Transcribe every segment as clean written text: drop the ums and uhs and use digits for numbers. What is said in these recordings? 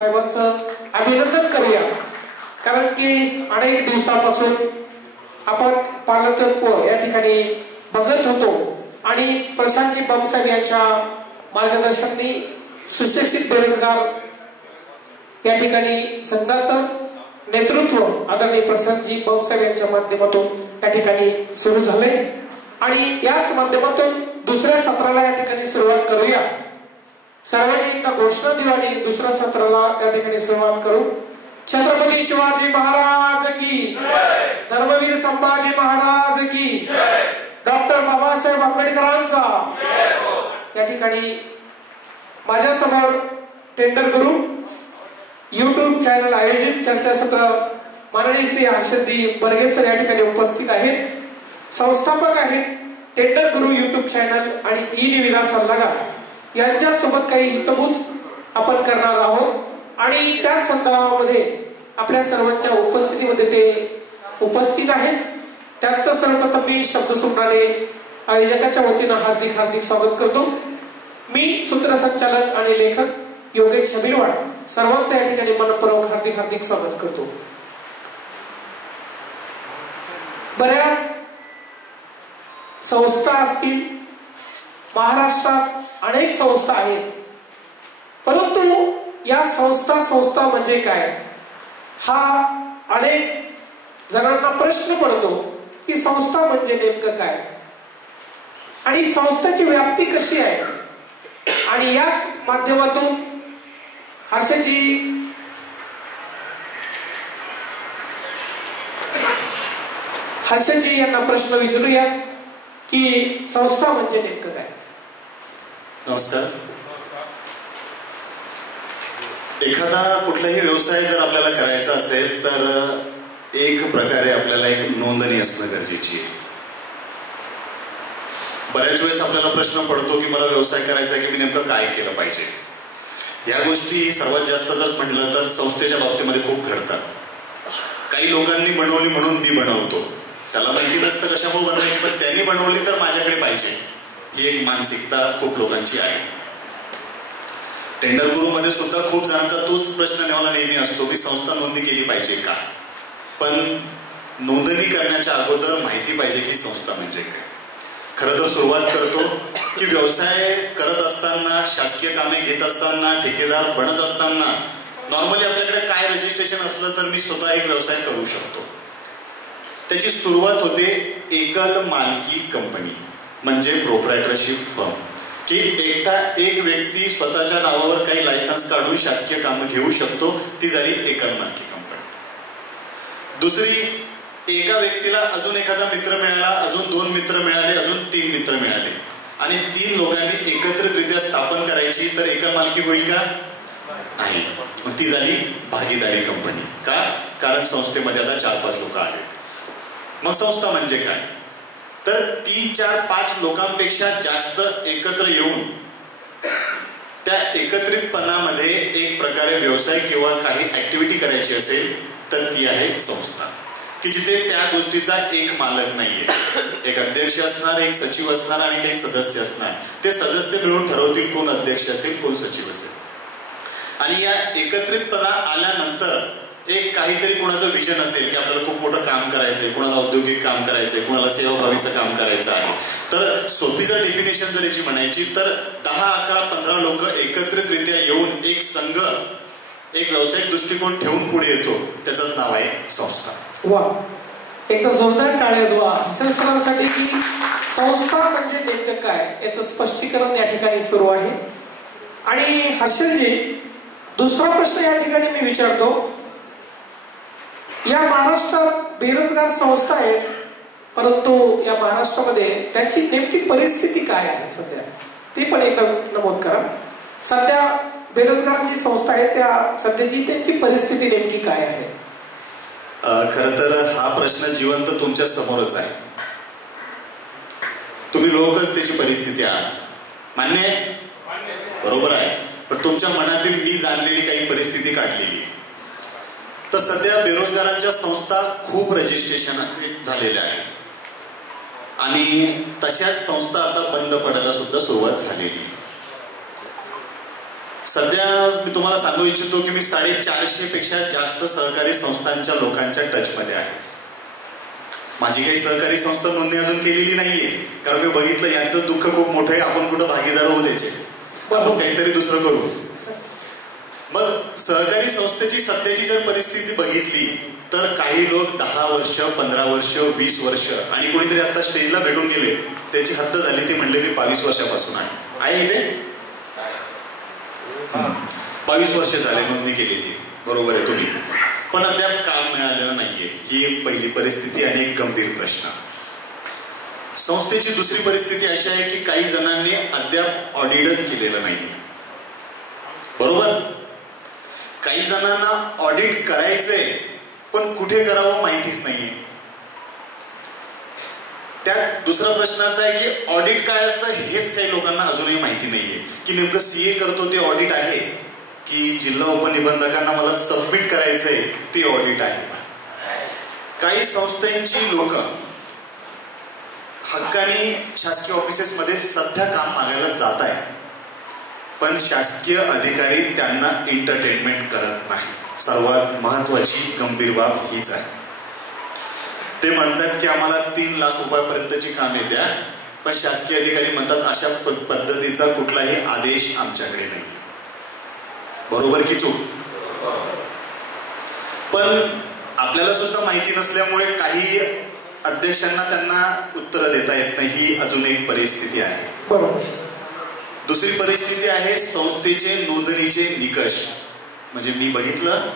साहेबांचं अभिनंदन करूया, कारण की अनेक दिवसापासून आपण पालकत्व या ठिकाणी बघत होतो आणि प्रशांतजी बमसाहेब यांच्या मार्गदर्शनाने सुशिक्षित बेरोजगार या ठिकाणी संघाचं नेतृत्व आदरणीय प्रशांतजी बमसाहेब यांच्या माध्यमातून या ठिकाणी सुरू झाले आणि याच माध्यमातून दुसऱ्या सत्राला या ठिकाणी सुरुवात करूया. सर्वांनी एकदा घोषणा देऊ आणि दुसऱ्या सत्राला या ठिकाणी सुरुवात करू. छत्रपती शिवाजी महाराज की, धर्मवीर संभाजी महाराज की, डॉक्टर बाबासाहेब आंबेडकरांचा या ठिकाणी माझ्यासमोर टेंडर गुरु YouTube चॅनल आयोजित चर्चासत्र माननीय श्री हर्षदी बर्गे सर या ठिकाणी उपस्थित आहेत. संस्थापक आहेत टेंडर गुरु YouTube चॅनल आणि ई निविदा सल्लागार यांच्या सोबत काही हितगुज आपण करणार आहोत आणि त्याच संदर्भामध्ये आपल्या सर्वांच्या उपस्थितीमध्ये ते उपस्थित आहेत. त्यांचं सर्वप्रथम मी शब्दसुमराने आयोजकाच्या वतीनं हार्दिक हार्दिक स्वागत करतो. मी सूत्रसंचालक आणि लेखक योगेश छबिलवाड सर्वांचं या ठिकाणी मनपूर्वक हार्दिक हार्दिक स्वागत करतो. बऱ्याच संस्था असतील, महाराष्ट्रात अनेक संस्था आहेत, परंतु या संस्था म्हणजे काय हा अनेक जणांना प्रश्न पडतो की संस्था म्हणजे नेमकं काय आणि संस्थेची व्याप्ती कशी आहे. आणि याच माध्यमातून हर्षजी यांना प्रश्न विचारूया की संस्था म्हणजे नेमकं काय. नमस्कार. एखादा कुठलाही व्यवसाय जर आपल्याला करायचा असेल तर एक प्रकारे आपल्याला एक नोंदणी असणं गरजेची आहे. बऱ्याच वेळेस आपल्याला प्रश्न पडतो की मला व्यवसाय करायचा आहे की मी नेमकं काय केलं पाहिजे. या गोष्टी सर्वात जास्त जर म्हटलं तर संस्थेच्या बाबतीमध्ये खूप घडतात. काही लोकांनी बनवली म्हणून मी बनवतो, त्याला माहिती नसतं कशामुळे बनवायची, पण त्यांनी बनवली तर माझ्याकडे पाहिजे, ही एक मानसिकता खूप लोकांची आहे. टेंडर गुरु मध्ये सुद्धा खूप जणांचा तोच प्रश्न नेहमी असतो की संस्था नोंदणी केली पाहिजे का. पण नोंदणी करण्याच्या अगोदर माहिती पाहिजे की संस्था म्हणजे काय. खरं तर सुरुवात करतो की व्यवसाय करत असताना, शासकीय कामे घेत असताना, ठेकेदार बनत असताना नॉर्मली आपल्याकडे काय रजिस्ट्रेशन असलं तर मी स्वतः एक व्यवसाय करू शकतो. त्याची सुरुवात होते एकल मालकी कंपनी म्हणजे प्रोप्रायटरशिप फर्म, की एक व्यक्ती स्वतःच्या नावावर काही लायसन्स काढून शासकीय कामं घेऊ शकतो. ती झाली एकल मालकी कंपनी. दुसरी, एका व्यक्तीला अजून एखादा मित्र मिळाला, अजून 2 मित्र मिळाले, अजून 3 मित्र मिळाले आणि 3 लोकांनी एकत्रितरित्या स्थापन करायची तर एकल मालकी होईल का? नाही. मग ती झाली भागीदारी कंपनी. का? कारण संस्थेमध्ये आता 4-5 लोक आले. मग संस्था म्हणजे काय तर 3, 4, 5 लोकांपेक्षा जास्त एकत्र येऊन त्या एकत्रितपणामध्ये एक प्रकारे व्यवसाय किंवा काही ऍक्टिव्हिटी करायची असेल तर ती आहे संस्था, की जिथे त्या गोष्टीचा एक मालक नाहीये. एक अध्यक्ष असणार, एक सचिव असणार आणि काही सदस्य असणार. ते सदस्य मिळून ठरवतील कोण अध्यक्ष असेल, कोण सचिव असेल. आणि या एकत्रितपणा आल्यानंतर एक काहीतरी कोणाचं विजन असेल की आपल्याला खूप मोठं काम करायचंय, कोणाला औद्योगिक काम करायचंय, कोणाला सेवाभावीचं काम करायचं आहे. तर सोपी जर डेफिनेशन जर याची म्हणायची तर 10, 11, 15 लोक एकत्रितरित्या येऊन एक संघ, एक व्यावसायिक दृष्टिकोन ठेवून पुढे येतो, त्याचंच नाव आहे संस्था. वा, एकदा जोरदार टाळ्या वाजवा सरांसाठी की संस्था म्हणजे नेमकं काय याचं स्पष्टीकरण या ठिकाणी सुरू आहे. आणि हर्षजी, दुसरा प्रश्न या ठिकाणी मी विचारतो. या महाराष्ट्रात बेरोजगार संस्था आहेत, परंतु या महाराष्ट्रामध्ये त्यांची नेमकी परिस्थिती काय आहे सध्या, ती पण एकदा नमूद करा. सध्या बेरोजगार जी संस्था आहे त्या सध्याची त्यांची परिस्थिती नेमकी काय आहे. खर तर हा प्रश्न जिवंत तुमच्या समोरच आहे. तुम्ही लोकच त्याची परिस्थिती आहात. मान्य आहे? बरोबर आहे. पण तुमच्या मनातील मी जाणलेली काही परिस्थिती काढलेली. तर सध्या बेरोजगारांच्या संस्था खूप रजिस्ट्रेशन झालेल्या आहेत आणि तशाच संस्था आता बंद पडायला सुद्धा सुरुवात झालेली. सध्या मी तुम्हाला सांगू इच्छितो की मी 450 पेक्षा जास्त सहकारी संस्थांच्या लोकांच्या टचमध्ये आहे. माझी काही सहकारी संस्था नोंदणी अजून केलेली नाहीये, कारण मी बघितलं यांचं दुःख खूप मोठं आहे. आपण कुठं भागीदार होऊ द्यायचे, आपण काहीतरी दुसरं करू. मग सहकारी संस्थेची सध्याची जर परिस्थिती बघितली तर काही लोक 10 वर्ष, 15 वर्ष, 20 वर्ष आणि कोणीतरी आता स्टेजला भेटून गेले, त्याची हद्द झाली. ते म्हणले मी 22 वर्षापासून आहे इथे. 22 वर्ष झाले नोंदणी केलेली. बरोबर आहे तुम्ही, पण अद्याप काम मिळालेलं नाहीये. ही एक पहिली परिस्थिती आणि एक गंभीर प्रश्न. संस्थेची दुसरी परिस्थिती अशी आहे की काही जणांनी अद्याप ऑडिटच केलेलं नाही. बरोबर, काही जणांना ऑडिट करायचंय पण कुठे करावं माहितीच नाहीये. त्यात दुसरा प्रश्न असा आहे की ऑडिट काय असतं हेच काही लोकांना अजूनही माहिती नाहीये, की नेमकं सीए करतो ते ऑडिट आहे की जिल्हा उपनिबंधकांना मला सबमिट करायचंय ते ऑडिट आहे. काही संस्थांची लोक हक्काने शासकीय ऑफिसेसमध्ये सध्या काम मागायला जात आहे, पण शासकीय अधिकारी त्यांना एंटरटेनमेंट करत नाही. सर्वात महत्वाची गंभीर बाब हीच आहे. ते म्हणतात की आम्हाला 3 लाख रुपयापर्यंतची कामे द्या, पण शासकीय अधिकारी म्हणतात अशा पद्धतीचा कुठलाही आदेश आमच्याकडे नाही. बरोबर की चूक? पण आपल्याला सुद्धा माहिती नसल्यामुळे काही अध्यक्षांना त्यांना उत्तर देता येत नाही. ही अजून एक परिस्थिती आहे. बरोबर. दुसरी परिस्थिती आहे संस्थेचे नोंदणीचे निकष. म्हणजे मी बघितलं,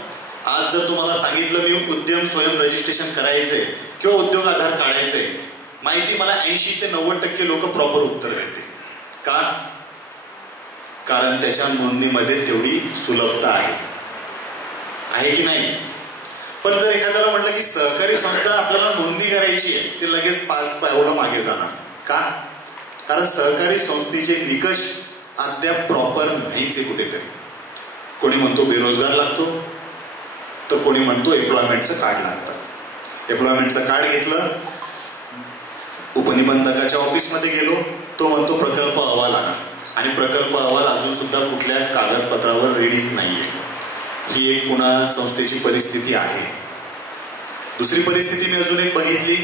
आज जर तुम्हाला सांगितलं मी उद्यम स्वयं रजिस्ट्रेशन करायचंय किंवा उद्योग आधार काढायचंय, माहिती मला 80 ते 90% लोक प्रॉपर उत्तर देते. का? कारण त्याच्या नोंदणीमध्ये तेवढी सुलभता आहे की नाही. पण जर एखाद्याला म्हटलं की सहकारी संस्था आपल्याला नोंदणी करायची आहे, ते लगेच 5 पावलं मागे जाणार. का? कारण सहकारी संस्थेचे निकष अद्याप प्रॉपर नाहीच आहे. कुठेतरी कोणी म्हणतो बेरोजगार लागतो, तर कोणी म्हणतो एम्प्लॉयमेंटचं कार्ड लागतं. एम्प्लॉयमेंटचं कार्ड घेतलं, उपनिबंधकाच्या ऑफिसमध्ये गेलो, तो म्हणतो प्रकल्प अहवाल आणा, आणि प्रकल्प अहवाल अजून सुद्धा कुठल्याच कागदपत्रावर रेडीच नाहीये. ही एक पुन्हा संस्थेची परिस्थिती आहे. दुसरी परिस्थिती मी अजून एक बघितली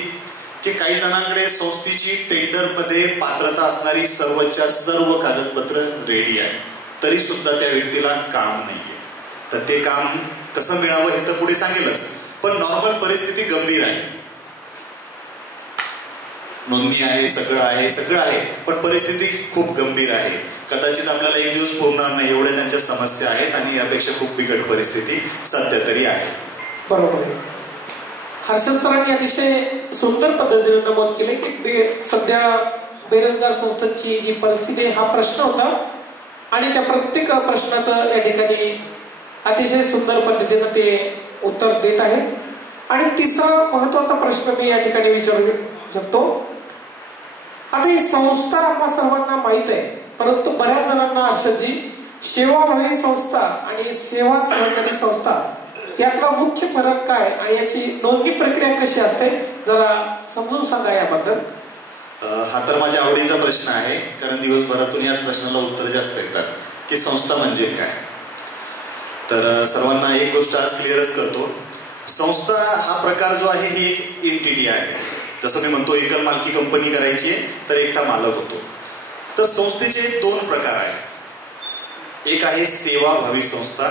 की काही जणांकडे संस्थेची टेंडरमध्ये पात्रता असणारी सर्वच्या सर्व कागदपत्र रेडी आहे, तरी सुद्धा त्या व्यक्तीला काम नाहीये. तर ते काम कसं मिळावं हे तर पुढे सांगेलच, पण नॉर्मल परिस्थिती गंभीर आहे. नोंदणी आहे, सगळं आहे, पण परिस्थिती खूप गंभीर आहे. कदाचित आपल्याला एक दिवस पुरणार नाही एवढ्या त्यांच्या समस्या आहेत, आणि यापेक्षा खूप बिकट परिस्थिती सध्या तरी आहे. बरोबर. हर्षद सरांनी अतिशय सुंदर पद्धतीने नमूद केले की सध्या बेरोजगार संस्थांची जी परिस्थिती हा प्रश्न होता, आणि त्या प्रत्येक प्रश्नाचं या ठिकाणी अतिशय सुंदर पद्धतीने ते उत्तर देत आहेत. आणि तिसरा महत्वाचा प्रश्न मी या ठिकाणी विचारू शकतो. आता ही संस्था आपल्या सर्वांना माहित आहे, परंतु बऱ्याच जणांना हर्षदजी सेवाभावी संस्था आणि सेवा सहकारी संस्था यातला मुख्य फरक काय आणि याची नोंदणी प्रक्रिया कशी असते, जरा समजून सांगा याबद्दल. हा तर माझ्या आवडीचा प्रश्न आहे, कारण दिवसभरातून याच प्रश्नाला उत्तर जास्त येतात की संस्था म्हणजे काय. तर सर्वांना एक गोष्ट आज क्लिअरच करतो. संस्था हा प्रकार जो आहे ही एक एंटिटी आहे. जसं मी म्हणतो एकल मालकी कंपनी करायची आहे तर एकटा मालक होतो. तर संस्थेचे 2 प्रकार आहेत. एक आहे सेवाभावी संस्था,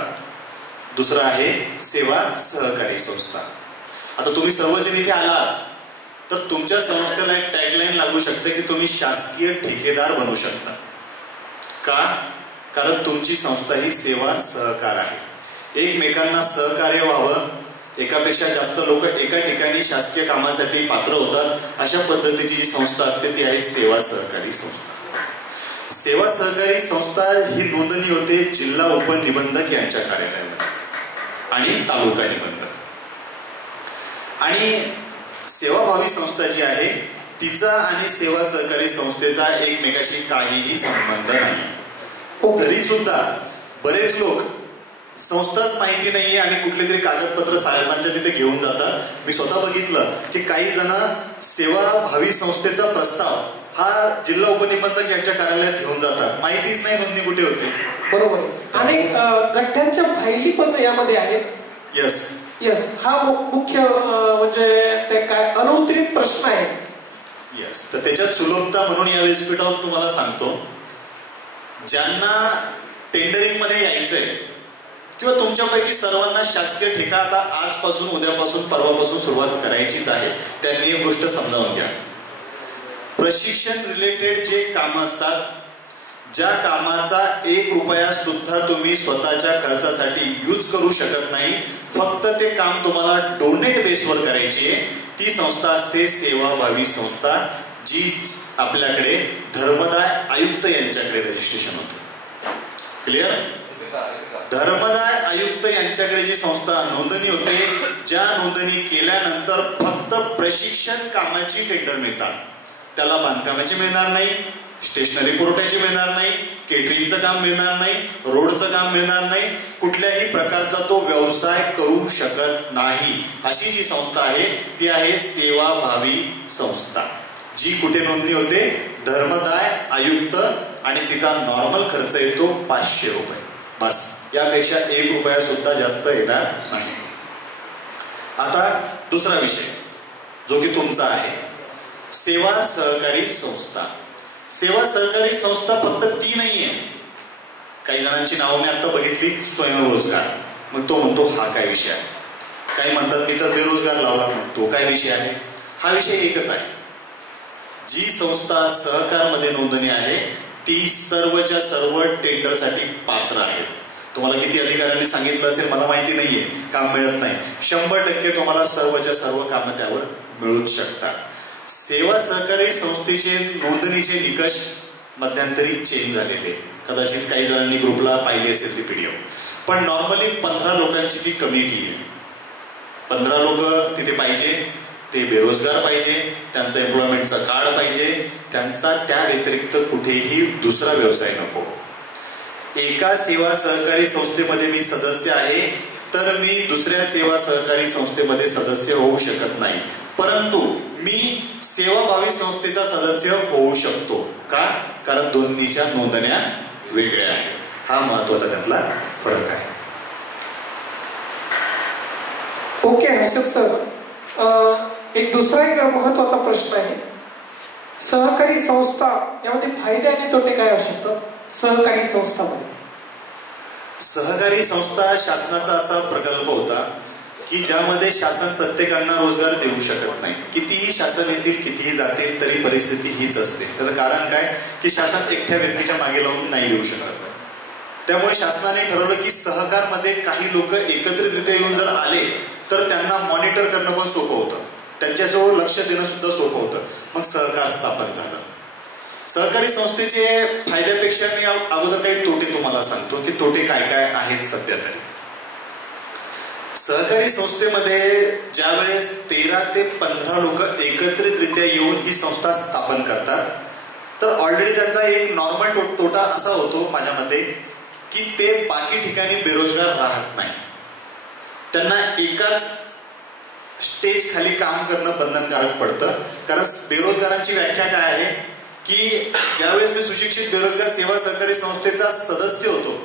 दुसरा आहे सेवा सहकारी संस्था. आता तुम्ही सर्वजण इथे आलात तर तुमच्या संस्थेला एक टॅगलाईन लागू शकते की तुम्ही शासकीय ठेकेदार बनू शकता. का? कारण तुमची संस्था ही सेवा सहकार आहे. एकमेकांना सहकार्य व्हावं, एकापेक्षा जास्त लोक एका ठिकाणी शासकीय कामासाठी पात्र होतात, अशा पद्धतीची जी संस्था असते ती आहे सेवा सहकारी संस्था. सेवा सहकारी संस्था ही नोंदणी होते जिल्हा उपनिबंधक यांच्या कार्यालयामध्ये आणि तालुका निबंधक. आणि सेवाभावी संस्था जी आहे तिचा आणि सेवा सहकारी संस्थेचा एकमेकाशी काहीही संबंध नाही. तरी सुद्धा बरेच लोक संस्थाच माहिती नाही आणि कुठले तरी कागदपत्र साहेबांच्या तिथे घेऊन जातात. मी स्वतः बघितलं की काही जण सेवाभावी संस्थेचा प्रस्ताव हा जिल्हा उपनिबंधक यांच्या कार्यालयात घेऊन जातात, माहितीच नाही नोंदणी कुठे होती. बरोबर. आणि गठ्ठ्यांच्या फायली पण यामध्ये आहेत. यस यस, हा मुख्य म्हणजे ते काय अनुत्तरित प्रश्न आहे. यस, तर त्याच्यात सुलभता म्हणून या व्यासपीठावर तुम्हाला सांगतो, ज्यांना टेंडरिंग मध्ये यायचंय किंवा तुमच्यापैकी सर्वांना शासकीय ठेका आता आजपासून, उद्यापासून, परवापासून सुरुवात करायचीच आहे, त्यांनी एक गोष्ट समजावून घ्या. प्रशिक्षण रिलेटेड जे काम असतात, ज्या कामाचा 1 रुपया सुद्धा तुम्ही स्वतःच्या खर्चासाठी यूज करू शकत नाही, फक्त ते काम तुम्हाला डोनेट बेसवर करायची आहे, ती संस्था असते सेवाभावी संस्था, जी आपल्याकडे धर्मदाय आयुक्त यांच्याकडे रजिस्ट्रेशन होते. क्लिअर? धर्मदाय आयुक्त यांच्याकडे जी संस्था नोंदणी होते, ज्या नोंदणी केल्यानंतर फक्त प्रशिक्षण कामाची टेंडर मिळतात. त्याला बांधकामाची मिळणार नाही, स्टेशनरी पुरवठ्याची मिळणार नाही, केटरिंगचं काम मिळणार नाही, रोडचं काम मिळणार नाही, कुठल्याही प्रकारचा तो व्यवसाय करू शकत नाही. अशी जी संस्था आहे ती आहे सेवाभावी संस्था, जी कुठे नोंदणी होते? धर्मदाय आयुक्त, आणि तिचा नॉर्मल खर्च येतो 500 रुपये. बस, यापेक्षा 1 रुपया सुद्धा जास्त येणार नाही. आता दुसरा विषय जो की तुमचा आहे, सेवा सहकारी संस्था. सेवा सहकारी संस्था फक्त ती नाहीये. काही जणांची नावं मी आता बघितली, स्वयंरोजगार, मग तो म्हणतो हा काय विषय आहे. काही म्हणतात मी तर बेरोजगार लावला, मग तो काय विषय आहे. हा विषय एकच आहे. जी संस्था सहकारमध्ये नोंदणी आहे ती सर्वच्या सर्व टेंडरसाठी पात्र आहे. तुम्हाला किती अधिकाऱ्यांनी सांगितलं असेल मला माहिती नाहीये, काम मिळत नाही. 100% तुम्हाला सर्वच्या सर्व कामं त्यावर मिळूच शकतात. सेवा सहकारी संस्थेचे नोंदणीचे निकष मध्यंतरी चेंज झालेले, कदाचित काही जणांनी ग्रुपला पाहिली असेल ती पीडीएफ, पण नॉर्मली 15 लोकांची ती कमिटी आहे. 15 लोक तिथे पाहिजे, ते बेरोजगार पाहिजे, त्यांचा एम्प्लॉयमेंटचा कार्ड पाहिजे, त्यांचा त्या व्यतिरिक्त कुठेही दुसरा व्यवसाय नको. एका सेवा सहकारी संस्थेमध्ये मी सदस्य आहे तर मी दुसऱ्या सेवा सहकारी संस्थेमध्ये सदस्य होऊ शकत नाही, परंतु मी सेवाभावी संस्थेचा सदस्य होऊ शकतो. का? कारण दोन्हीच्या नोंदण्या वेगळ्या आहेत. हा महत्वाचा त्यातला फरक आहे. ओके हर्षद सर, एक दुसरा एक महत्वाचा प्रश्न आहे. सहकारी संस्था यामध्ये फायदे आणि तोटे काय असू शकतात? सहकारी संस्थामध्ये सहकारी संस्था शासनाचा असा प्रकल्प होता की ज्यामध्ये शासन प्रत्येकांना रोजगार देऊ शकत नाही. कितीही शासन येतील, कितीही जातील, तरी परिस्थिती हीच असते. त्याचं कारण काय की शासन एकट्या व्यक्तीच्या मागे लावून नाही देऊ शकत. त्यामुळे शासनाने ठरवलं की सहकारमध्ये काही लोक एकत्रितरित्या येऊन जर आले तर त्यांना मॉनिटर करणं पण सोपं होतं, त्यांच्याजवळ लक्ष देणं सुद्धा सोपं होतं. मग सहकार स्थापन झालं. सहकारी संस्थेचे फायद्यापेक्षा मी अगोदर काही तोटे तुम्हाला सांगतो की तोटे काय काय आहेत. सध्या तरी सहकारी संस्थेमध्ये ज्यावेळेस 13 ते 15 लोक एकत्रितरित्या येऊन ही संस्था स्थापन करतात तर ऑलरेडी त्यांचा एक नॉर्मल तोटा असा होतो माझ्या मते की ते बाकी ठिकाणी बेरोजगार राहत नाही. त्यांना एकाच स्टेज खाली काम करणं बंधनकारक पडतं. कारण बेरोजगारांची व्याख्या काय आहे की ज्यावेळेस मी सुशिक्षित बेरोजगार सेवा सहकारी संस्थेचा सदस्य होतो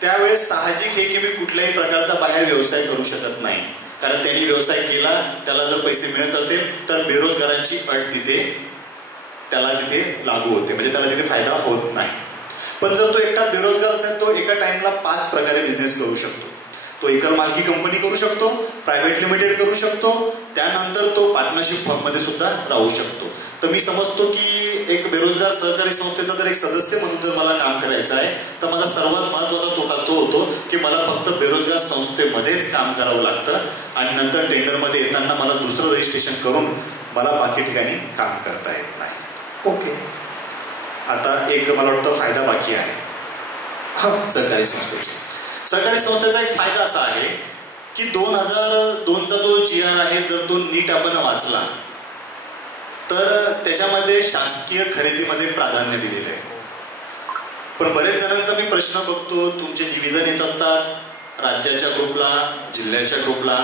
त्यावेळेस साहजिक आहे की मी कुठल्याही प्रकारचा बाहेर व्यवसाय करू शकत नाही. कारण त्यांनी व्यवसाय केला, त्याला जर पैसे मिळत असेल तर बेरोजगारांची अट तिथे त्याला तिथे लागू होते, म्हणजे त्याला तिथे फायदा होत नाही. पण जर तो एकटा बेरोजगार असेल तो एका टाइमला 5 प्रकारे बिझनेस करू शकतो. तो एकल मालकी कंपनी करू शकतो, प्रायव्हेट लिमिटेड करू शकतो, त्यानंतर तो पार्टनरशिप फर्ममध्ये सुद्धा राहू शकतो. तर मी समजतो की एक बेरोजगार सहकारी संस्थेचा जर एक सदस्य म्हणून जर मला काम करायचं आहे तर माझा सर्वात महत्वाचा तोटा तो होतो की मला फक्त बेरोजगार संस्थेमध्येच काम करावं लागतं आणि नंतर टेंडरमध्ये येताना मला दुसरं रजिस्ट्रेशन करून मला बाकी ठिकाणी काम करता येत नाही. ओके, आता एक मला वाटतं फायदा बाकी आहे सहकारी संस्थेचा. सहकारी संस्थेचा एक फायदा असा आहे की 2002चा जो GR आहे जर तो नीट आपण वाचला तर त्याच्यामध्ये शासकीय खरेदीमध्ये प्राधान्य दिलेलं आहे. पण बरेच जणांचा मी प्रश्न बघतो, तुमचे निवेदन येत असतात राज्याच्या ग्रुपला, जिल्ह्याच्या ग्रुपला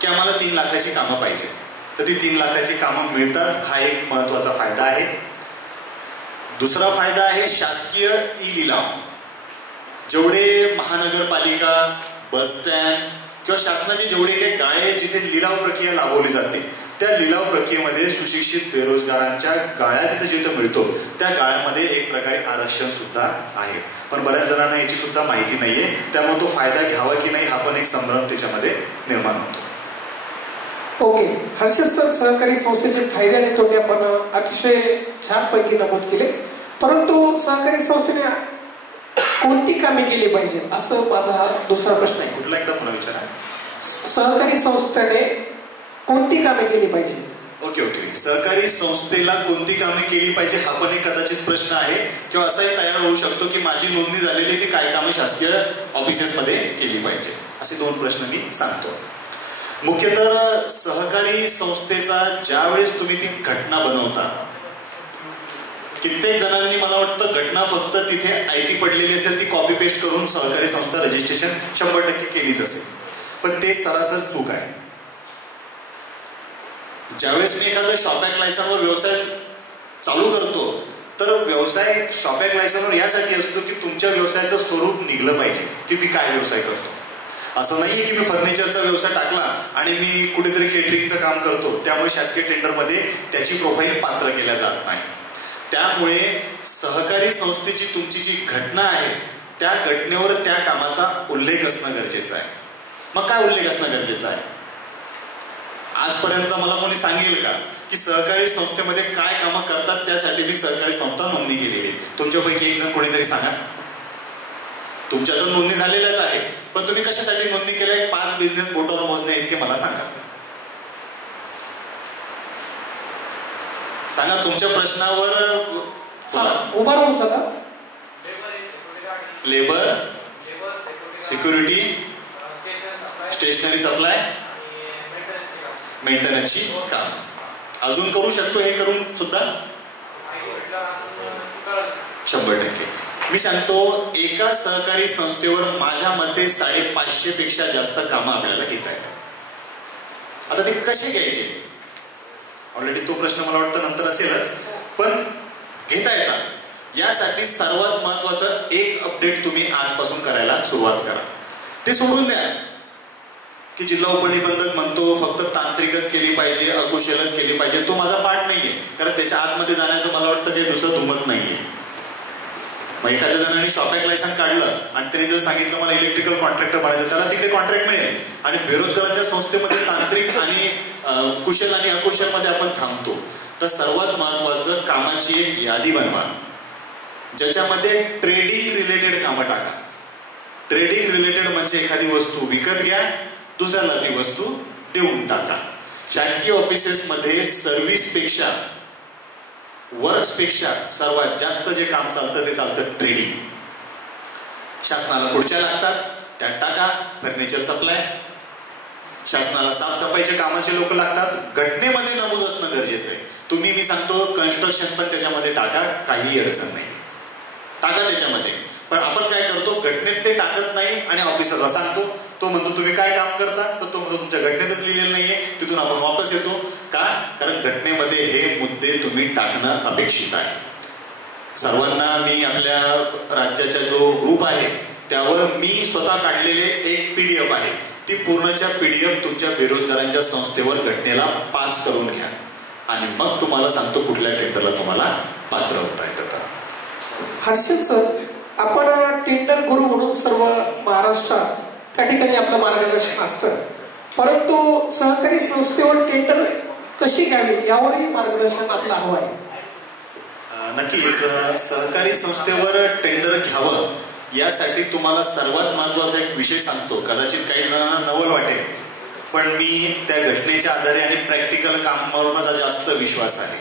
की आम्हाला 3 लाखाची कामं पाहिजे. तर ती 3 लाखाची कामं मिळतात, हा एक महत्वाचा फायदा आहे. दुसरा फायदा आहे शासकीय ई लिलाव. जेवढे महानगरपालिका, बस स्टँड किंवा शासनाचे जेवढे काही गाळे जिथे लिलाव प्रक्रिया राबवली जाते त्या लिलाव प्रक्रियेमध्ये सुशिक्षित बेरोजगारांच्या गाळ्या तिथे जिथे मिळतो त्या गाळ्यामध्ये एक प्रकारे आरक्षण सुद्धा आहे. पण बऱ्याच जणांना याची सुद्धा माहिती नाहीये, त्यामुळे तो फायदा घ्यावा की नाही हा पण एक संभ्रम त्याच्यामध्ये निर्माण होतो. ओके, हर्षद सर, सहकारी संस्थेचे फायदे आणि तोटे आपण अतिशय छानपैकी नमूद केले. परंतु सहकारी संस्थेने कोणती कामे केली पाहिजे असं माझा हा दुसरा प्रश्न आहे. कुठला एकदा पुन्हा विचारा. सहकारी संस्थेने कोणती कामे केली पाहिजे? ओके, सहकारी संस्थेला कोणती कामे केली पाहिजे हा पण एक कदाचित प्रश्न आहे, किंवा असाही तयार होऊ शकतो की माझी नोंदणी झालेली मी काय कामे शासकीय ऑफिसेसमध्ये केली पाहिजे. असे दोन प्रश्न मी सांगतो. मुख्यतः सहकारी संस्थेचा ज्यावेळेस तुम्ही ती घटना बनवता, कित्येक जणांनी मला वाटतं घटना फक्त तिथे आयती पडलेली असेल ती कॉपी पेस्ट करून सहकारी संस्था रजिस्ट्रेशन 100% केलीच असेल, पण ते सरासर चूक आहे. ज्यावेळेस मी एखादं शॉपॅक लायसनवर व्यवसाय चालू करतो तर व्यवसाय शॉपॅक लायसनवर यासाठी असतो की तुमच्या व्यवसायाचं स्वरूप निघलं पाहिजे की मी काय व्यवसाय करतो. असं नाहीये की मी फर्निचरचा व्यवसाय टाकला आणि मी कुठेतरी केटरिंगचं काम करतो त्यामुळे शासकीय टेंडरमध्ये त्याची प्रोफाईल पात्र केल्या जात नाही. त्यामुळे सहकारी संस्थेची तुमची जी घटना आहे त्या घटनेवर त्या कामाचा उल्लेख असणं गरजेचं आहे. मग काय उल्लेख असणं गरजेचं आहे? आजपर्यंत मला कोणी सांगेल का की सहकारी संस्थेमध्ये काय कामं करतात त्यासाठी मी सहकारी संस्था नोंदणी केलेली? तुमच्यापैकी एक जण कोणीतरी सांगा. तुमच्या तर नोंदणी झालेल्याच आहे, पण तुम्ही कशासाठी नोंदणी केल्या? 5 बिझनेस बोटावर मोजणे इतके मला सांगा. सांगा तुमच्या प्रश्नावर उभा राहून सांगा. लेबर, सिक्युरिटी, स्टेशनरी सप्लाय, मेंटेनन्सची काम. अजून करू शकतो हे करून सुद्धा 100%. मी सांगतो एका सहकारी संस्थेवर माझ्या मते 550 पेक्षा जास्त कामं आपल्याला घेता येतात. आता ते कसे घ्यायचे? ऑलरेडी तो प्रश्न मला वाटतं नंतर असेलच, पण घेता येतात. यासाठी सर्वात महत्वाचं एक अपडेट तुम्ही आजपासून करायला सुरुवात करा. ते सोडून द्या की जिल्हा उपनिबंधक म्हणतो फक्त तांत्रिकच केली पाहिजे, अकुशलच केली पाहिजे. तो माझा पाठ नाहीये, कारण त्याच्या आतमध्ये जाण्याचं मला वाटतं काही दुसरं दुमत नाहीये. मग एखाद्या जणांनी शॉपॅक लायसन काढलं आणि त्यांनी जर सांगितलं मला इलेक्ट्रिकल कॉन्ट्रॅक्टर बनायचं, त्याला तिकडे कॉन्ट्रॅक्ट मिळेल. आणि बेरोजगारांच्या संस्थेमध्ये तांत्रिक आणि कुशल आणि अकुशलमध्ये आपण थांबतो. तर सर्वात महत्वाचं कामाची एक यादी बनवा ज्याच्यामध्ये ट्रेडिंग रिलेटेड कामं टाका. ट्रेडिंग रिलेटेड म्हणजे एखादी वस्तू विकत घ्या, दुसऱ्याला ती वस्तू देऊन टाका. शासकीय ऑफिसेसमध्ये सर्व्हिसपेक्षा, वर्क्सपेक्षा सर्वात जास्त जे काम चालतं ते चालतं ट्रेडिंग. शासनाला खुर्च्या लागतात त्यात टाका, फर्निचर सप्लाय. शासनाला साफसफाईच्या कामाचे लोक लागतात, घटनेमध्ये नमूद असणं गरजेचं आहे. तुम्ही मी सांगतो कन्स्ट्रक्शन पण त्याच्यामध्ये टाका, काही अडचण नाही, टाका त्याच्यामध्ये. पण आपण काय करतो, घटनेत ते टाकत नाही आणि ऑफिसरला सांगतो. तो म्हणतो तुम्ही काय काम करता, तर तो म्हणतो तुमच्या घटनेतच लिहिलेलं नाहीये. तिथून आपण वापस येतो. का? कारण घटनेमध्ये हे मुद्दे तुम्ही टाकणं अपेक्षित आहे. सर्वांना मी आपल्या राज्याचा जो ग्रुप आहे त्यावर मी स्वतः काढलेले एक PDF आहे. ती पूर्णच्या PDF तुमच्या बेरोजगारांच्या संस्थेवर घटनेला पास करून घ्या आणि मग तुम्हाला सांगतो कुठल्या टेंडरला तुम्हाला पात्र होता येतं. हर्षद सर, आपण टेंडर गुरु म्हणून सर्व महाराष्ट्रात त्या ठिकाणी आपलं मार्गदर्शन असतं, परंतु सहकारी संस्थेवर टेंडर कशी घ्यावी यावरही मार्गदर्शन आपलं हवं आहे. नक्कीच सहकारी संस्थेवर टेंडर घ्यावं यासाठी तुम्हाला सर्वात महत्वाचा एक विषय सांगतो. कदाचित काही जणांना नवल वाटेल, पण मी त्या घटनेच्या आधारे आणि प्रॅक्टिकल कामावर माझा जास्त विश्वास आहे.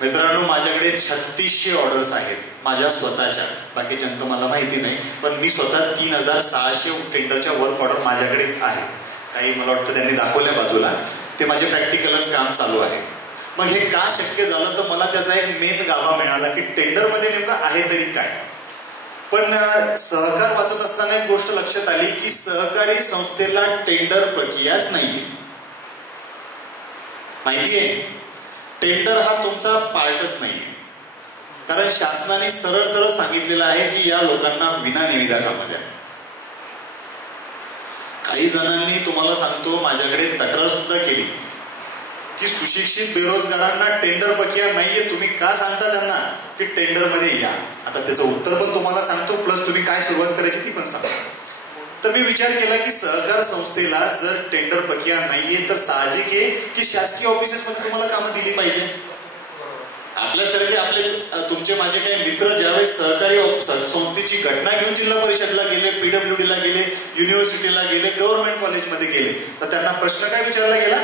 मित्रांनो, माझ्याकडे 3600 ऑर्डर्स आहेत माझ्या स्वतःच्या, बाकीच्यांचं मला माहिती नाही, पण मी स्वतः 3600 टेंडरच्या वर्क ऑर्डर माझ्याकडेच आहेत. काही मला वाटतं त्यांनी दाखवल्या बाजूला, ते माझे प्रॅक्टिकलच काम चालू आहे. मग हे का शक्य झालं, तर मला त्याचा एक मेन गाभा मिळाला की टेंडरमध्ये नेमकं आहे तरी काय. पण सहकार वाचत असताना एक गोष्ट लक्षात आली की सहकारी संस्थेला टेंडर प्रक्रियाच नाहीये. माहितीये, टेंडर हा तुमचा पार्टच नाहीये. कारण शासनाने सरळ सरळ सांगितलेलं आहे की या लोकांना विनानिविदा कामं द्या. काही जणांनी तुम्हाला सांगतो माझ्याकडे तक्रार सुद्धा केली की सुशिक्षित बेरोजगारांना टेंडर प्रक्रिया नाहीये, तुम्ही का सांगता त्यांना की टेंडर मध्ये या. आता त्याचं उत्तर पण तुम्हाला सांगतो, प्लस तुम्ही काय सुरुवात करायची ती पण सांगतो. तर मी विचार केला की सहकार संस्थेला जर टेंडर प्रक्रिया नाहीये तर साहजिक आहे की शासकीय ऑफिसेसमध्ये तुम्हाला कामं दिली पाहिजे. आपल्यासारखे आपले तुमचे माझे काही मित्र ज्यावेळेस सहकारी संस्थेची घटना घेऊन जिल्हा परिषदला गेले, PWDला गेले, युनिव्हर्सिटीला गेले, गव्हर्नमेंट कॉलेजमध्ये गेले, तर त्यांना प्रश्न काय विचारला गेला,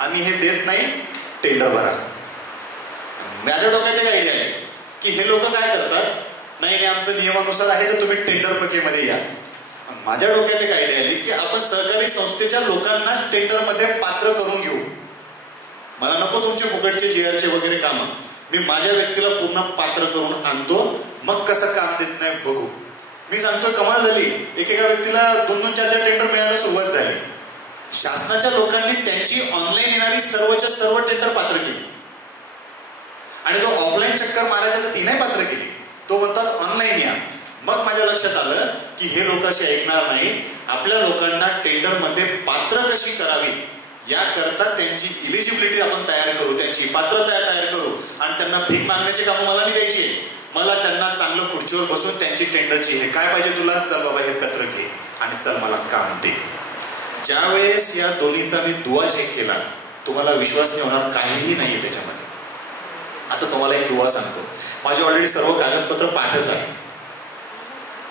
आम्ही हे देत नाही, टेंडर भरा. माझ्या डोक्यात एक आयडिया आहे की हे लोक काय करतात, नाही आमचं नियमानुसार आहे तर तुम्ही टेंडर प्रक्रियेमध्ये या. माझ्या डोक्यात एक आयडिया आली की आपण सहकारी संस्थेच्या लोकांना टेंडरमध्ये पात्र करून घेऊ. मला नको तुमचे फुकटचे GRचे वगैरे कामं, मी माझ्या व्यक्तीला पूर्ण पात्र करून आणतो, मग कसं काम देत नाही बघू. मी सांगतोय कमाल झाली, एकेका व्यक्तीला 2-2, 4-4 टेंडर मिळायला सुरुवात झाली. शासनाच्या लोकांनी त्यांची ऑनलाईन येणारी सर्वच्या सर्व टेंडर पात्र केली आणि तो ऑफलाईन चक्कर मारायचा तर ती नाही पात्र केली, तो म्हणतात ऑनलाईन या. मग माझ्या लक्षात आलं की हे लोक असे ऐकणार नाही, आपल्या लोकांना टेंडरमध्ये पात्र कशी करावी याकरता त्यांची इलिजिबिलिटी आपण तयार करू, त्यांची पात्रता तयार करू आणि त्यांना भीक मागण्याची कामं मला नाही द्यायची. मला त्यांना चांगलं खुर्चीवर बसून त्यांची टेंडरची हे काय पाहिजे तुला, चल बाबा हे पत्र घे आणि चल मला काम दे. ज्यावेळेस या दोन्हीचा मी दुवा चेक केला, तुम्हाला विश्वास नाही होणार, काहीही नाहीये त्याच्यामध्ये. आता तुम्हाला एक दुवा सांगतो, माझे ऑलरेडी सर्व कागदपत्र पाठच आहे.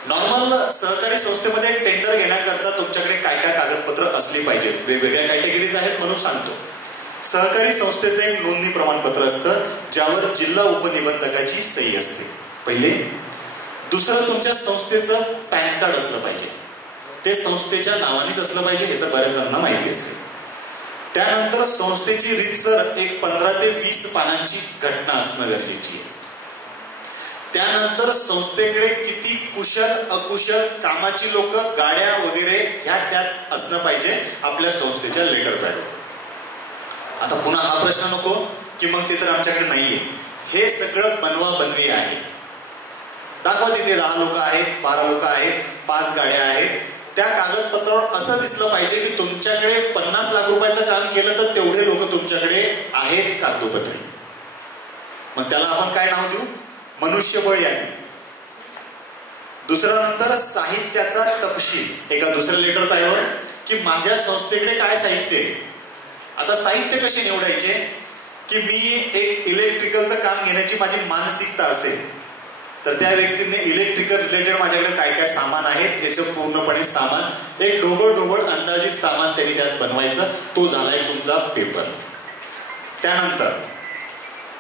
नॉर्मल सहकारी संस्थेमध्ये टेंडर घेण्याकरता तुमच्याकडे काय काय कागदपत्र असली पाहिजेत, वेगवेगळ्या कॅटेगरीज आहेत म्हणून सांगतो. सहकारी संस्थेचं एक नोंदणी प्रमाणपत्र असतं ज्यावर जिल्हा उपनिबंधकाची सही असते, पहिले. दुसरं, तुमच्या संस्थेचं पॅन कार्ड असलं पाहिजे, ते संस्थेच्या नावानेच असलं पाहिजे, हे तर बऱ्याच जणांना माहिती असेल. त्यानंतर संस्थेची रीतसर एक 15 ते 20 पानांची घटना असणं गरजेची आहे. त्यानंतर संस्थेकडे किती कुशल अकुशल कामाची लोक, गाड्या वगैरे ह्या त्यात असणं पाहिजे आपल्या संस्थेच्या लेटर पॅडवर. आता पुन्हा हा प्रश्न नको की मग ते तर आमच्याकडे नाहीये, हे सगळं बनवा बनवी आहे. दाखवा तिथे 10 लोक आहेत, 12 लोक आहेत, 5 गाड्या आहेत. त्या कागदपत्रावर असं दिसलं पाहिजे की तुमच्याकडे 50 लाख रुपयाचं काम केलं तर तेवढे लोक तुमच्याकडे आहेत कागदोपत्री. मग त्याला आपण काय नाव देऊ, मनुष्यबळ यादी. दुसरा, नंतर साहित्याचा तपशील एका दुसऱ्या लेटर पॅडवर की माझ्या संस्थेकडे काय साहित्य आहे. आता साहित्य कसे निवडायचे की मी एक इलेक्ट्रिकलचं काम घेण्याची माझी मानसिकता असेल तर त्या व्यक्तीने इलेक्ट्रिकल रिलेटेड माझ्याकडे काय काय सामान आहे त्याचं पूर्णपणे सामान, एक ढोबळ अंदाजित सामान त्यांनी त्यात बनवायचं. तो झालाय तुमचा पेपर. त्यानंतर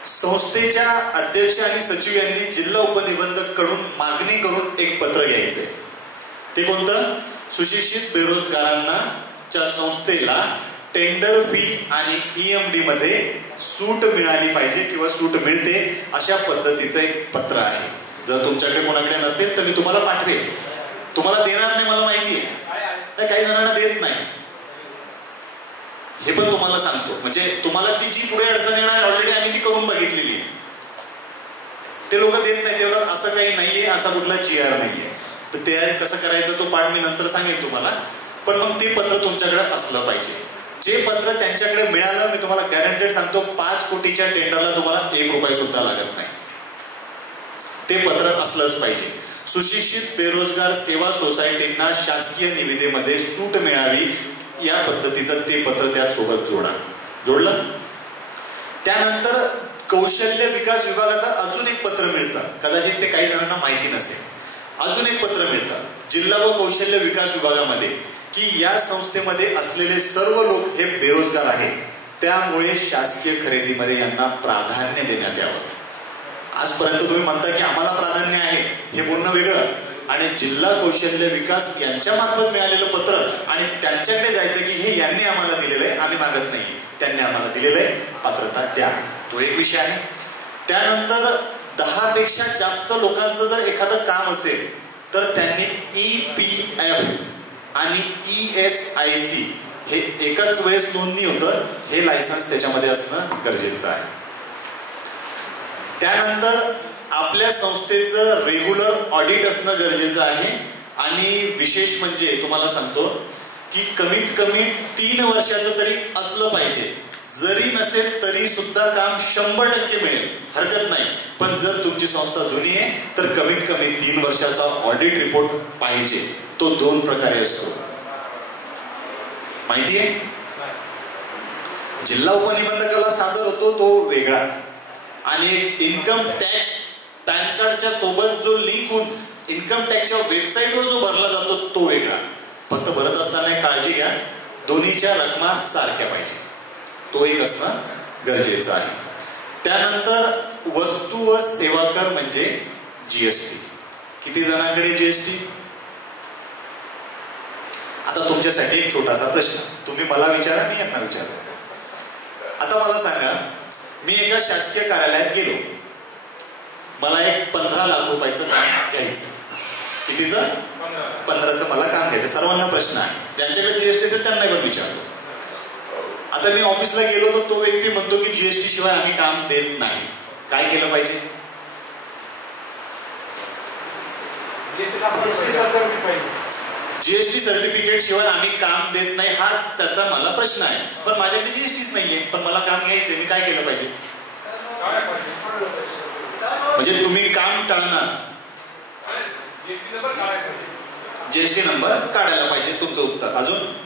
संस्थेच्या अध्यक्ष आणि सचिव यांनी जिल्हा उपनिबंधक कडून मागणी करून एक पत्र घ्यायचंय. ते कोणतं, सुशिक्षित बेरोजगारांना च्या संस्थेला टेंडर फी आणि EMD मध्ये सूट मिळाली पाहिजे किंवा सूट मिळते अशा पद्धतीचं एक पत्र आहे. जर तुमच्याकडे कोणाकडे नसेल तर मी तुम्हाला पाठवेल. तुम्हाला देणार नाही मला माहिती आहे, काही जणांना देत नाही, हे पण तुम्हाला सांगतो. म्हणजे तुम्हाला ती जी पुढे अडचण येणार ऑलरेडी आम्ही ती करून बघितलेली आहे. ते लोक देत नाही, तेवढा असं काही नाहीये, असा कुठला GR नाहीये. तर ते कसं करायचं तो पाठ मी नंतर सांगेन तुम्हाला. पण मग ते पत्र तुमच्याकडे असलं पाहिजे. जे पत्र त्यांच्याकडे मिळालं, मी तुम्हाला गॅरंटेड सांगतो 5 कोटीच्या टेंडरला तुम्हाला 1 रुपया सुद्धा लागत नाही. ते पत्र असलंच पाहिजे. सुशिक्षित बेरोजगार सेवा सोसायटींना शासकीय निविदेमध्ये सूट मिळावी या पद्धतीचं ते पत्र त्या सोबत जोडलं. त्यानंतर कौशल्य विकास विभागाचं अजून एक पत्र मिळतं, कदाचित ते काही जणांना माहिती नसेल. अजून एक पत्र मिळतं जिल्हा व कौशल्य विकास विभागामध्ये की या संस्थेमध्ये असलेले सर्व लोक हे बेरोजगार आहेत, त्यामुळे शासकीय खरेदीमध्ये यांना प्राधान्य देण्यात यावं. आजपर्यंत तुम्ही म्हणता की आम्हाला प्राधान्य आहे, हे बोलणं वेगळं, आणि जिल्हा कौशल्य विकास यांच्या मार्फत मिळालेलं पत्र आणि त्यांच्याकडे जायचं की हे यांनी आम्हाला दिलेलं आहे, आम्ही मागत नाही, त्यांनी आम्हाला दिलेलं आहे, पात्रता द्या. तो एक विषय आहे. त्यानंतर 10 पेक्षा जास्त लोकांचं जर एखादं काम असेल तर त्यांनी EPF आणि ESIC हे एकाच वेळेस नोंदणी होतं, हे लायसन्स त्याच्यामध्ये असणं गरजेचं आहे. त्यानंतर आपल्या संस्थेचं रेग्युलर ऑडिट असणं गरजेचं आहे. आणि विशेष म्हणजे तुम्हाला सांगतो की कमीत कमी 3 वर्षाचं तरी असलं पाहिजे. जरी नसेल तरी सुद्धा काम 100% मिळेल, हरकत नाही. पण जर तुमची संस्था जुनी आहे तर कमीत कमी 3 वर्षाचा ऑडिट रिपोर्ट पाहिजे. तो 2 प्रकारे असतो, माहिती आहे. जिल्हा उपनिबंधकाला सादर होतो तो वेगळा, आणि इन्कम टॅक्स पॅन कार्डच्या सोबत जो लिंक होऊन इन्कम टॅक्सच्या वेबसाईटवर जो भरला जातो तो वेगळा. फक्त भरत असताना काळजी घ्या, दोन्हीच्या रकमा सारख्या पाहिजे. तो एक असणं गरजेचं आहे. त्यानंतर वस्तू व सेवा कर म्हणजे जीएसटी. किती जणांकडे जीएसटी? आता तुमच्यासाठी एक छोटासा प्रश्न, तुम्ही मला विचारा, मी यांना विचारतो. आता मला सांगा, मी एका शासकीय कार्यालयात गेलो, मला एक 15 लाख रुपयाचं काम घ्यायचं. कितीचं? 15चं मला काम घ्यायचं. सर्वांना प्रश्न आहे, ज्यांच्याकडे जीएसटी असेल त्यांना पण विचारतो. आता मी ऑफिसला गेलो तर तो व्यक्ती म्हणतो की जीएसटी शिवाय आम्ही काम देत नाही. काय केलं पाहिजे? जीएसटी सर्टिफिकेट शिवाय आम्ही काम देत नाही, हा त्याचा मला प्रश्न आहे. पण माझ्याकडे जीएसटीच नाहीये, पण मला काम घ्यायचंय, मी काय केलं पाहिजे? म्हणजे तुम्ही काम टाळणार, जीएसटी नंबर काढायला पाहिजे, तुमचं उत्तर. अजून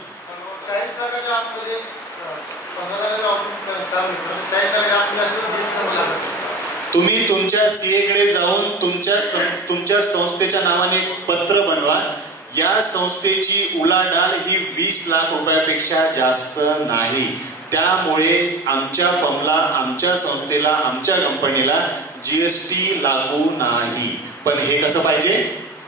तुम्ही तुमच्या सीए कडे जाऊन तुमच्या संस्थेच्या नावाने एक पत्र बनवा. या संस्थेची उलाढाल ही 20 लाख रुपयापेक्षा जास्त नाही, त्यामुळे आमच्या फर्मला, आमच्या संस्थेला, आमच्या कंपनीला जीएसटी लागू नाही. पण हे कसं पाहिजे?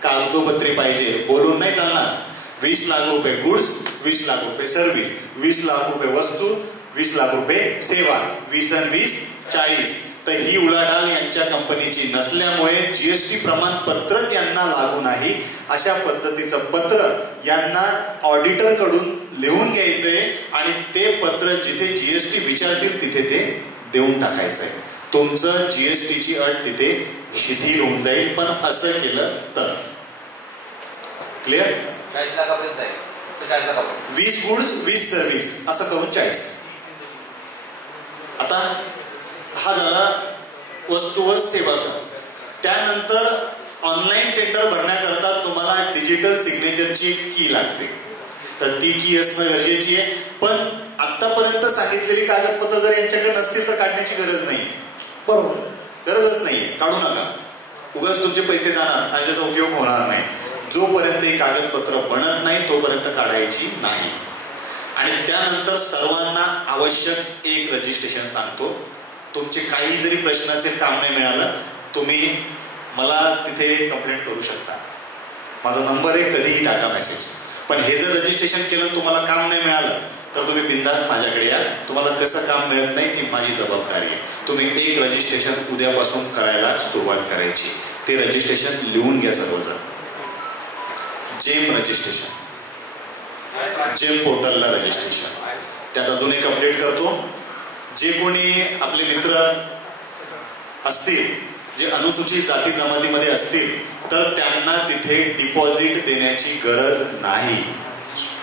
कागदोपत्री पाहिजे, बोलून नाही चालणार. 20 लाख रुपये गुड्स, 20 लाख रुपये सर्व्हिस, 20 लाख रुपये वस्तू, 20 लाख रुपये सेवा, 20 आणि 20 40. तर ही उलाढाल यांच्या कंपनीची नसल्यामुळे जीएसटी प्रमाणपत्रच यांना लागू नाही. अशा पद्धतीचं पत्र यांना ऑडिटर कडून लिहून घ्यायचंय आणि ते पत्र जिथे जीएसटी विचारतील तिथे ते देऊन टाकायचंय. तुमचं जीएसटीची अट तिथे शिथिल होऊन जाईल. पण असं केलं तर क्लिअर? 20 गुड्स 20 सर्व्हिस असं करून 40. आता हा झाला वस्तू व सेवा कर. त्यानंतर ऑनलाईन टेंडर भरण्याकरता तुम्हाला डिजिटल सिग्नेचरची की लागते, तर ती की असणं गरजेची आहे. पण आतापर्यंत सांगितलेली कागदपत्र जर यांच्याकडे नसतील तर काढण्याची गरज नाही. बरोबर, गरजच नाही, काढू नका. उगाच तुमचे पैसे जाणार आणि त्याचा उपयोग होणार नाही. जोपर्यंत ही कागदपत्र बनत नाही तोपर्यंत काढायची नाही. आणि त्यानंतर सर्वांना आवश्यक एक रजिस्ट्रेशन सांगतो. तुमचे काही जरी प्रश्न असेल, काम नाही मिळालं, तुम्ही मला तिथे कंप्लेंट करू शकता. माझा नंबर आहे, कधीही टाका मेसेज. पण हे जर रजिस्ट्रेशन केलं तुम्हाला काम नाही मिळालं तर तुम्ही बिंदास माझ्याकडे या. तुम्हाला कसं काम मिळत नाही ती माझी जबाबदारी आहे. तुम्ही एक रजिस्ट्रेशन उद्यापासून करायला सुरुवात करायची. ते रजिस्ट्रेशन लिहून घ्या सर्वजण. जेम रजिस्ट्रेशन, जेम पोर्टलला रजिस्ट्रेशन. त्यात अजून एक अपडेट करतो. जे कोणी आपले मित्र असतील, जे अनुसूचित जाती जमातीमध्ये असतील, तर त्यांना तिथे डिपॉझिट देण्याची गरज नाही.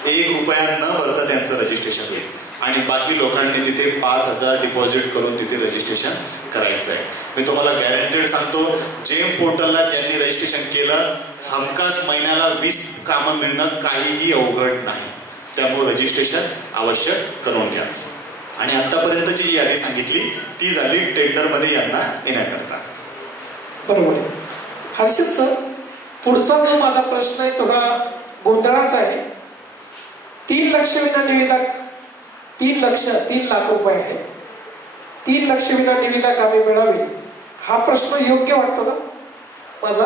1 रुपया न भरता त्यांचं रजिस्ट्रेशन होईल. आणि बाकी लोकांनी तिथे 5,000 डिपॉझिट करून तिथे रजिस्ट्रेशन करायचं आहे. मी तुम्हाला गॅरंटेड सांगतो, जेम पोर्टलला ज्यांनी रजिस्ट्रेशन केलं, हमखास महिन्याला 20 कामं मिळणं काहीही अवघड नाही. त्यामुळे रजिस्ट्रेशन आवश्यक करून घ्या. आणि आतापर्यंतची जी यादी सांगितली ती झाली टेंडरमध्ये यांना येण्याकरता. बरोबर आहे. हर्षित सर, पुढचा जो माझा प्रश्न आहे थोडा गोंधळाचा आहे. 3 लक्ष विना निविदा, 3 लाख रुपये आहे. 3 लक्ष विना निविदा कामे मिळावी, हा प्रश्न योग्य वाटतो का माझा?